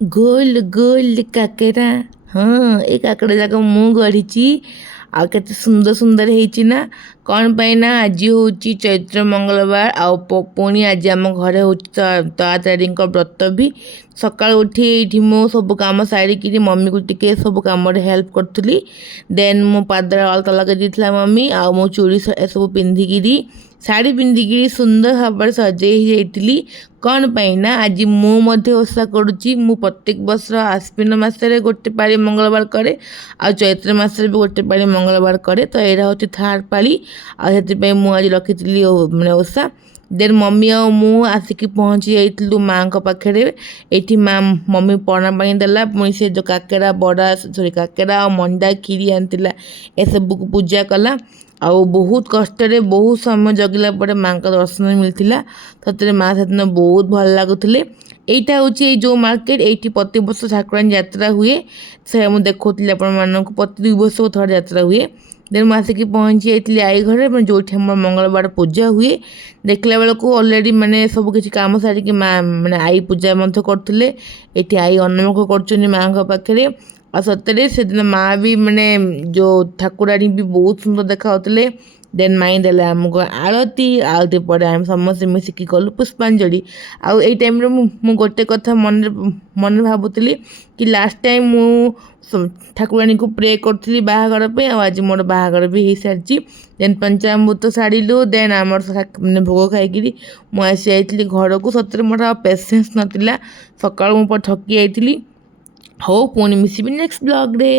ଗୋଲ ଗୋଲ କାକେରା। ହଁ ଏ କାକେରା ଯାକ ମୁଁ ଗଢ଼ିଛି। ଆଉ କେତେ ସୁନ୍ଦର ସୁନ୍ଦର ହେଇଛି ନା। କ'ଣ ପାଇଁ ନା ଆଜି ହେଉଛି ଚୈତ୍ର ମଙ୍ଗଳବାର ଆଉ ପୁଣି ଆଜି ଆମ ଘରେ ହେଉଛି ତାରାତାରିଣୀଙ୍କ ବ୍ରତ ବି। ସକାଳୁ ଉଠି ଏଇଠି ମୁଁ ସବୁ କାମ ସାରିକିରି ମମିକୁ ଟିକେ ସବୁ କାମରେ ହେଲ୍ପ କରୁଥିଲି। ଦେନ୍ ମୋ ପାଦରେ ଅଳତା ଲଗାଇ ଦେଇଥିଲା ମମି, ଆଉ ମୋ ଚୁଡ଼ି ଏସବୁ ପିନ୍ଧିକିରି ଶାଢ଼ୀ ପିନ୍ଧିକିରି ସୁନ୍ଦର ଭାବରେ ସଜେଇ ହେଇଯାଇଥିଲି। କ'ଣ ପାଇଁ ନା ଆଜି ମୁଁ ମଧ୍ୟ ଓଷା କରୁଛି। ମୁଁ ପ୍ରତ୍ୟେକ ବର୍ଷ ଆଶ୍ୱିନ ମାସରେ ଗୋଟେ ପାଳି ମଙ୍ଗଳବାର କରେ, ଆଉ ଚୈତ୍ର ମାସରେ ବି ଗୋଟେ ପାଳି ମଙ୍ଗଳବାର କରେ। ତ ଏଇଟା ହେଉଛି ଥାର୍ଡ଼ ପାଳି, ଆଉ ସେଥିପାଇଁ ମୁଁ ଆଜି ରଖିଥିଲି ମାନେ ଓଷା। ଦେନ୍ ମମି ଆଉ ମୁଁ ଆସିକି ପହଞ୍ଚି ଯାଇଥିଲୁ ମାଆଙ୍କ ପାଖରେ। ଏଇଠି ମମି ପଣା ପାଣି ଦେଲା, ପୁଣି ସେ ଯେଉଁ କାକେରା ବରା କାକେରା ଆଉ ମଣ୍ଡା କ୍ଷୀରି ଆଣିଥିଲା ଏସବୁକୁ ପୂଜା କଲା। ଆଉ ବହୁତ କଷ୍ଟରେ ବହୁତ ସମୟ ଜଗିଲା ପରେ ମାଆଙ୍କ ଦର୍ଶନ ମିଳିଥିଲା। ସତରେ ମାଆ ସେଦିନ ବହୁତ ଭଲ ଲାଗୁଥିଲେ। ଏଇଟା ହେଉଛି ଏଇ ଯେଉଁ ମାର୍କେଟ, ଏଇଠି ପ୍ରତିବର୍ଷ ଠାକୁରାଣୀ ଯାତ୍ରା ହୁଏ। ସେ ମୁଁ ଦେଖାଉଥିଲି ଆପଣମାନଙ୍କୁ, ପ୍ରତି 2 ବର୍ଷକୁ ଥରେ ଯାତ୍ରା ହୁଏ। ଦେନ୍ ମୁଁ ଆସିକି ପହଞ୍ଚି ଯାଇଥିଲି ଆଈ ଘରେ, ମାନେ ଯେଉଁଠି ଆମର ମଙ୍ଗଳବାର ପୂଜା ହୁଏ। ଦେଖିଲା ବେଳକୁ ଅଲରେଡ଼ି ମାନେ ସବୁ କିଛି କାମ ସାରିକି ମା ମାନେ ଆଈ ପୂଜା ମଧ୍ୟ କରୁଥିଲେ। ଏଠି ଆଈ ଅନ୍ନମୁଖ କରୁଛନ୍ତି ମାଆଙ୍କ ପାଖରେ। ଆଉ ସତରେ ସେଦିନ ମାଆ ବି ମାନେ ଯେଉଁ ଠାକୁରାଣୀ ବି ବହୁତ ସୁନ୍ଦର ଦେଖାଯାଉଥିଲେ। ଦେନ୍ ମାଇଁ ଦେଲେ ଆମକୁ ଆଳତି ପରେ ଆମେ ସମସ୍ତେ ମିଶିକି କଲୁ ପୁଷ୍ପାଞ୍ଜଳି। ଆଉ ଏଇ ଟାଇମ୍ରେ ମୁଁ ଗୋଟେ କଥା ମନରେ ଭାବୁଥିଲି କି ଲାଷ୍ଟ ଟାଇମ୍ ମୁଁ ଠାକୁରାଣୀଙ୍କୁ ପ୍ରେ କରୁଥିଲି ବାହାଘର ପାଇଁ, ଆଉ ଆଜି ମୋର ବାହାଘର ବି ହେଇସାରିଛି। ଦେନ୍ ପଞ୍ଚାମୃତ ଛାଡ଼ିଲୁ, ଦେନ୍ ଆମର ମାନେ ଭୋଗ ଖାଇକିରି ମୁଁ ଆସି ଯାଇଥିଲି ଘରକୁ। ସତରେ ମୋର ଆଉ ପେସେନ୍ସ ନଥିଲା, ସକାଳୁ ମୁଁ ଠକି ଯାଇଥିଲି। ହଉ ପୁଣି ମିଶିବି ନେକ୍ସଟ ବ୍ଲଗ୍ରେ।